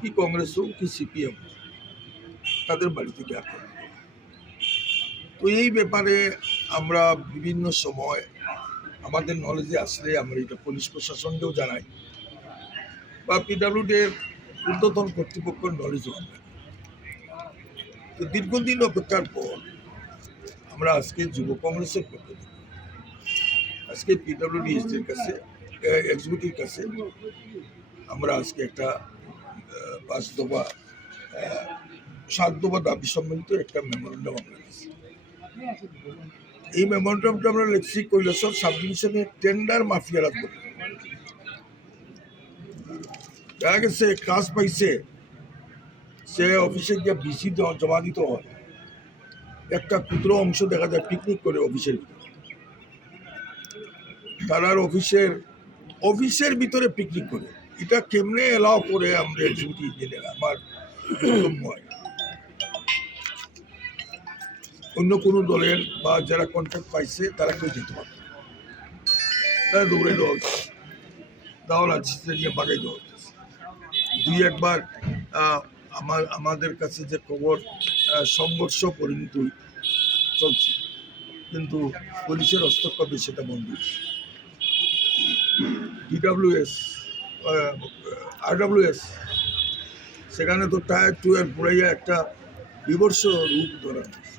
কি কংগ্রেস হোক কি সিপিএম তাদের বাড়ি থেকে আক্রমণ। তো এই ব্যাপারে আমরা বিভিন্ন সময় আমাদের নলেজে আসলে আমরা এটা পুলিশ প্রশাসনকেও জানাই বা পিডাব্লিউডির ঊর্ধ্বতন কর্তৃপক্ষের নলেজও আমরা। তো দীর্ঘদিন অপেক্ষার পর আমরা আজকে যুব কংগ্রেসের পক্ষ থেকে আজকে পিডাব্লিউডির কাছে এক্সিকিউটিভ কাছে আমরা আজকে একটা 5 দফা 7 দফা দাবি সম্বলিত একটা মেমোরেন্ডাম আমরা লিখছি। এই মেমোরেন্ডামটা আমরা লিখছি কৈলাসহর সাব ডিভিশনের টেন্ডার মাফিয়ারা করে দেখা গেছে কাজ পাইছে, সে অফিসে গিয়ে বিসি জমা দিতে হয়, একটা ক্ষুদ্র অংশ দেখা যায় পিকনিক করে অফিসের ভিতরে, তারার অফিসের ভিতরে পিকনিক করে। এটা কেমনে এলাও করে আমরা এক্সিকিউটিভ ইঞ্জিনিয়ার আমার হয় অন্য কোনো দলের বা যারা কন্ট্রাক্ট পাইছে তারা কেউ যেতে পারত, তারা দৌড়ে দেওয়া হচ্ছে, তাহলে নিয়ে বাগাই দেওয়া হচ্ছে। দুই একবার আমাদের কাছে যে খবর সংঘর্ষ পরিণত চলছে, কিন্তু পুলিশের হস্তক্ষেপে সেটা বন্ধ হচ্ছে। ডিডাব্লিউএস আরডাব্লিউএস সেখানে তো টায়ার টুয়ার পুরাইয়া একটা বিবর্ষ রূপ ধরা হয়েছে।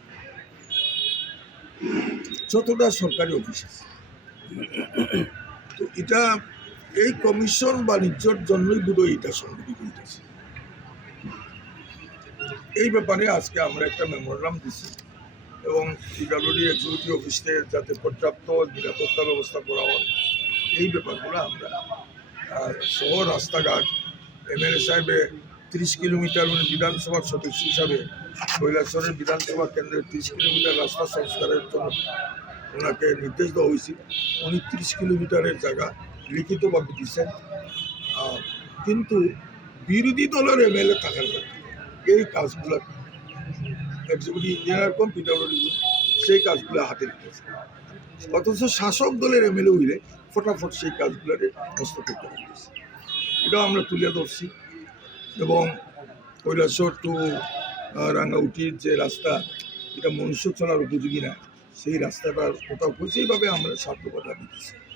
যতটা সরকারি অফিস আছে, তো এটা এই কমিশন বাণিজ্যর জন্যই বোধহয় এটা সংগঠিত হইতেছে। এই ব্যাপারে আজকে আমরা একটা মেমোরেন্ডাম দিচ্ছি এবং পিডাব্লিউডি এক্সিকিউটিভ অফিসে যাতে পর্যাপ্ত নিরাপত্তা ব্যবস্থা করা হয়, এই ব্যাপারগুলো আমরা সহ রাস্তাঘাট এমএলএ সাহেবে 30 কিলোমিটার বিধানসভার সদস্য হিসাবে কৈলাসহরের বিধানসভা কেন্দ্রের 30 কিলোমিটার রাস্তা সংস্কারের জন্য ওনাকে নির্দেশ দেওয়া হয়েছিল। উনি 30 কিলোমিটারের জায়গা লিখিতভাবে দিচ্ছেন, কিন্তু বিরোধী দলের এমএলএ থাকার কারণে এই কাজগুলো এক্সিকিউটিভ ইঞ্জিনিয়ার কম পিডাব্লিউডি সেই কাজগুলো হাতে নিতেছে, অথচ শাসক দলের এমএলএ হইলে ফটাফট সেই কাজগুলোকে হস্তক্ষেপ করে দিয়েছে। এটাও আমরা তুলে ধরছি এবং কৈলাসহর টু রাঙ্গাউটির যে রাস্তা, এটা মনুষ্য চলার উপযোগী না, সেই রাস্তাটার কোথাও সেইভাবে আমরা 7 দফা দাবি দিচ্ছি।